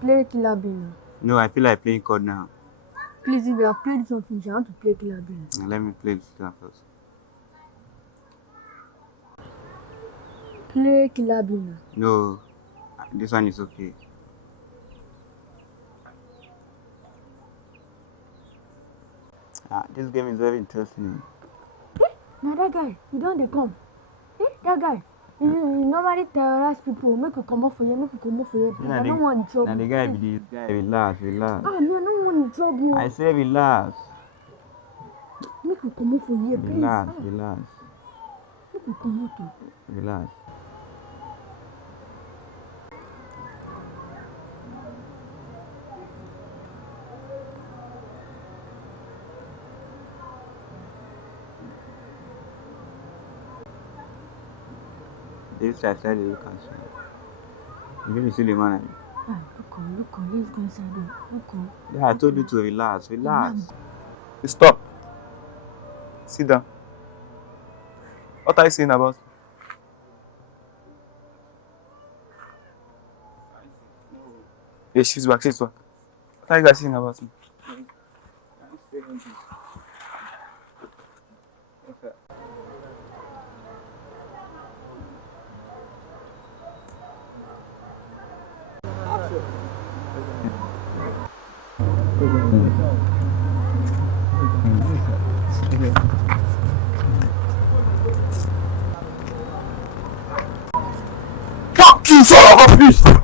Play Killer Bill. No, I feel like playing chord now. Please, if you have played something, I want to play Killer Bill. Let me play this one first. Play Killer Bill. No, this one is okay. This game is very interesting. Now that guy, he don't come. That guy. He normally terrorize people, make you come off for you, make you come off for you. I don't want trouble. Now the guy be this guy, relax. Ah, me, I don't want trouble. I say relax. Make you come off for you, please. Relax. Make you come off. Relax. This side the look outside. You going to see the man? Look on, let's go inside. Look on. Yeah, I told you to relax. Stop. Sit down. What are you saying about? Yes, she's back. What are you guys saying about me? Fuck you, son of a bitch!